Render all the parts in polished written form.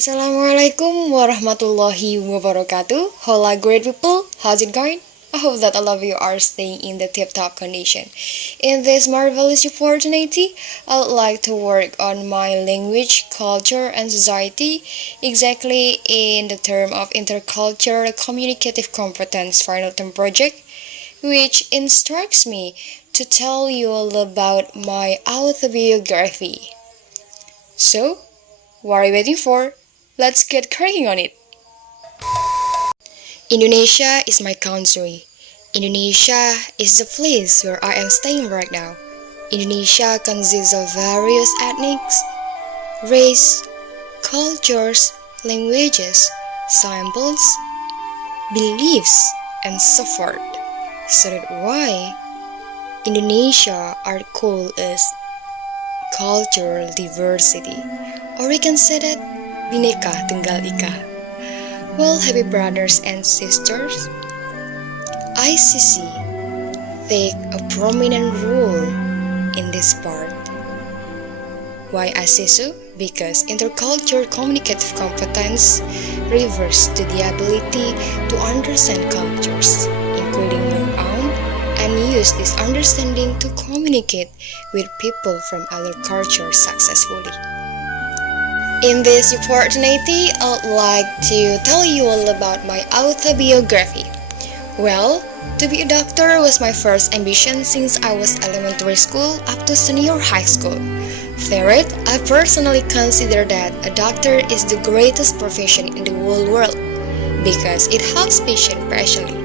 Assalamualaikum warahmatullahi wabarakatuh. Hola great people, how's it going? I hope that all of you are staying in the tip-top condition. In this marvelous opportunity, I would like to work on my language, culture, and society, exactly in the term of intercultural communicative competence final term project, which instructs me to tell you all about my autobiography. So, what are you waiting for? Let's get cracking on it. Indonesia is my country. Indonesia is the place where I am staying right now. Indonesia consists of various ethnics, race, cultures, languages, symbols, beliefs, and so forth. So that why Indonesia are called as cultural diversity, or we can say that Bhinneka Tunggal Ika. Well, happy brothers and sisters, ICC take a prominent role in this part. Why ICC? Because intercultural communicative competence refers to the ability to understand cultures, including your own, and use this understanding to communicate with people from other cultures successfully. In this opportunity, I would like to tell you all about my autobiography. Well, to be a doctor was my first ambition since I was elementary school up to senior high school. Third, I personally consider that a doctor is the greatest profession in the whole world because it helps patients especially.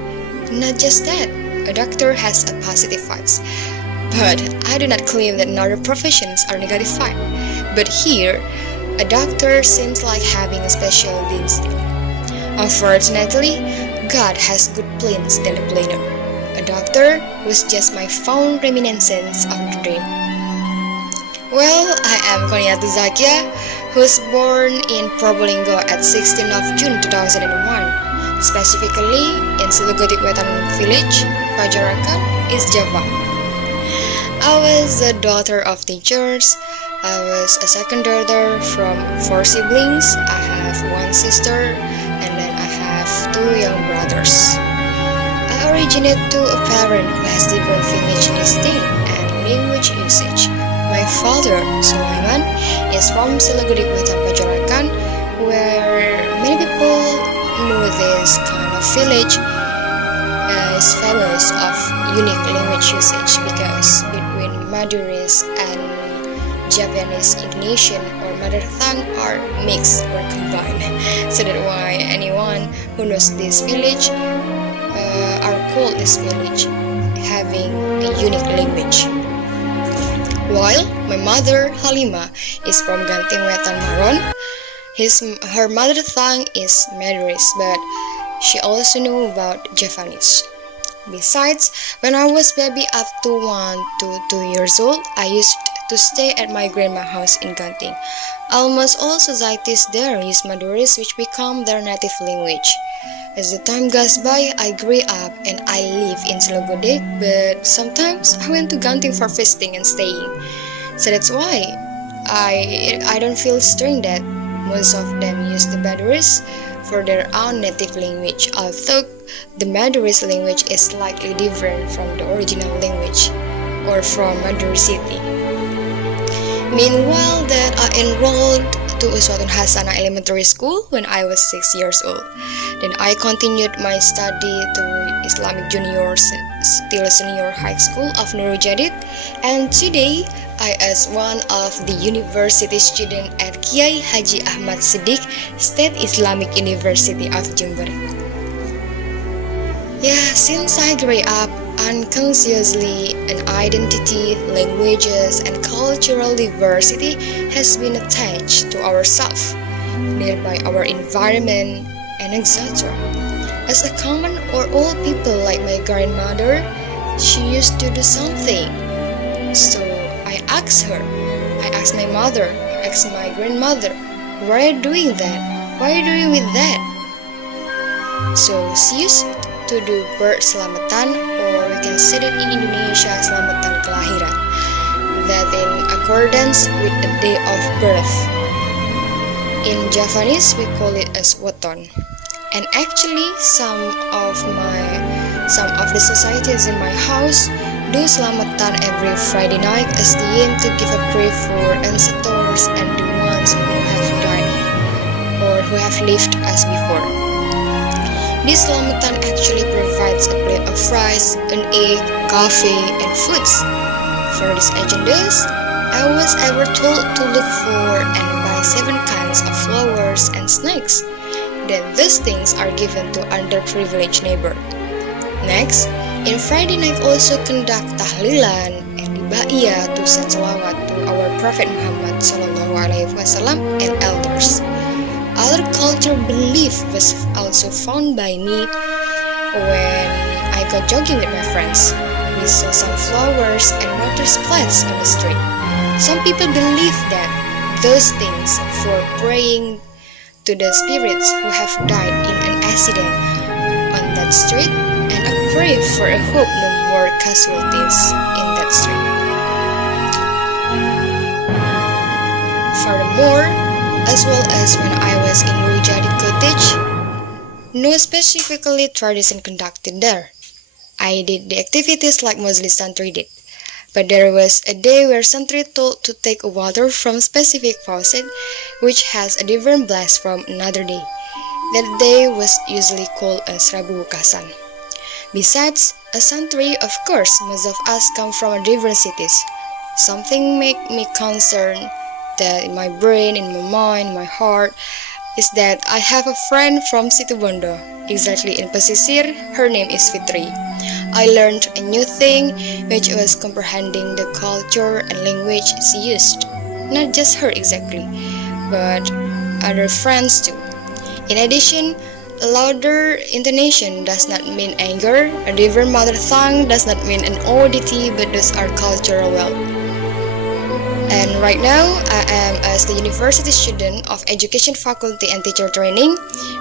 Not just that, a doctor has a positive vibes. But I do not claim that other professions are negative vibe. But here, a doctor seems like having a special instinct. Unfortunately, God has good plans than a planner. A doctor was just my fond reminiscence of the dream. Well, I am Koniatu Zakiyah, who was born in Probolinggo at 16th of June 2001, specifically in Silogodik Wetan village, Pajarakan, East Java. I was the daughter of teachers. I was a second daughter from 4 siblings. I have 1 sister and then I have 2 young brothers. I originate to a parent who has different village distinct and language usage. My father, Sulaiman, is from Silogodik Wetan Pajarakan, where many people know this kind of village is famous of unique language usage because between Madurese and Japanese Indonesian or mother tongue are mixed or combined. So that's why anyone who knows this village are called this village having a unique language. While my mother Halima is from Ganting Wetan Maron, her mother tongue is Madurese, but she also knew about Japanese. Besides, when I was baby up to 1 to 2 years old, I used to stay at my grandma's house in Ganting. Almost all societies there use Madurese, which become their native language. As the time goes by, I grew up and I live in Silogodik, but sometimes I went to Ganting for visiting and staying. So that's why I don't feel strange that most of them use the Madurese for their own native language, although the Madurese language is slightly different from the original language or from Madurese city. Meanwhile, that I enrolled to Uswatun Hasanah Elementary School when I was 6 years old. Then I continued my study to Islamic Junior still Senior High School of Nurul Jadid, and today I as one of the university student at Kiai Haji Ahmad Siddiq State Islamic University of Jember. Yeah, since I grew up unconsciously, an identity, languages, and cultural diversity has been attached to ourselves, by our environment, and etc. As a common or old people like my grandmother, she used to do something. So I asked her, I asked my mother, I asked my grandmother, why are you doing that? Why are you doing with that? So she used to do birth selamatan, or we can say that in Indonesia selamatan kelahiran, that in accordance with the day of birth. In Javanese, we call it as weton. And actually, some of the societies in my house do selamatan every Friday night as the aim to give a prayer for ancestors and the ones who have died or who have lived as before. This selamatan actually provides a plate of rice, an egg, coffee, and fruits. For these agendas, I was ever told to look for and buy 7 kinds of flowers and snakes. Then these things are given to underprivileged neighbor. Next, in Friday night also conduct tahlilan and diba'iyah to send salawat to our Prophet Muhammad SAW and elders. Other culture belief was also found by me when I go jogging with my friends. We saw some flowers and water splats on the street. Some people believe that those things for praying to the spirits who have died in an accident on that street, and I pray for a hope no more casualties in that street. Furthermore, as well as when I was in Rujadi Cottage, no specifically tradition conducted there. I did the activities like mostly santri did. But there was a day where santri told to take water from specific faucet which has a different blast from another day. That day was usually called a Rabu Kasan. Besides, a santri, of course, most of us come from different cities. Something make me concerned that in my brain, in my mind, my heart, is that I have a friend from Situbondo, exactly in Pesisir. Her name is Fitri. I learned a new thing, which was comprehending the culture and language she used. Not just her exactly, but other friends too. In addition, a louder intonation does not mean anger, a different mother tongue does not mean an oddity, but those are cultural wealth. And right now, I am as the university student of Education Faculty and Teacher Training,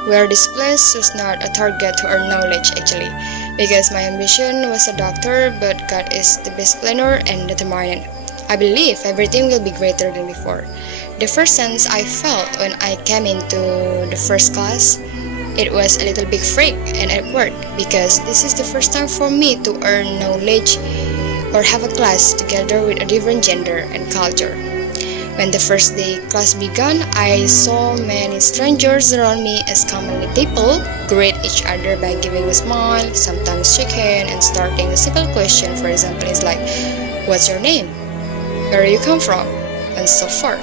where this place was not a target to earn knowledge actually, because my ambition was a doctor, but God is the best planner and determinant. I believe everything will be greater than before. The first sense I felt when I came into the first class, it was a little bit freak and awkward, because this is the first time for me to earn knowledge or have a class together with a different gender and culture. When the first day class began, I saw many strangers around me as commonly people greet each other by giving a smile, sometimes shake hand and starting a simple question. For example, is like, what's your name? Where you come from? And so forth.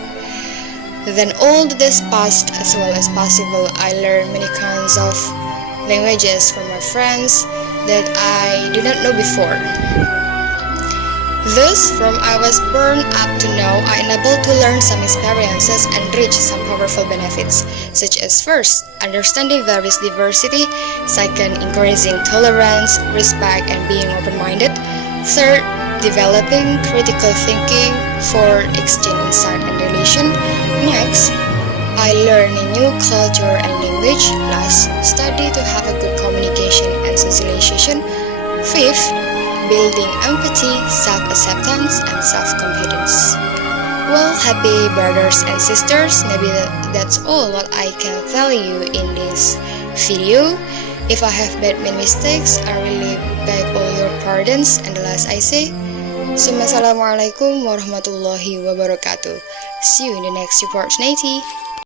Then all the days passed as well as possible. I learned many kinds of languages from my friends that I did not know before. Thus, from I was born up to now, I enabled to learn some experiences and reach some powerful benefits, such as first, understanding various diversity, second, encouraging tolerance, respect, and being open-minded, third, developing critical thinking, fourth, exchange insight and relation, next, I learn a new culture and language, last, study to have a good communication and socialization, fifth, building empathy, self-acceptance, and self-confidence. Well, happy brothers and sisters, maybe that's all what I can tell you in this video. If I have made many mistakes, I really beg all your pardons, and the last I say, Assalamualaikum warahmatullahi wabarakatuh. See you in the next opportunity.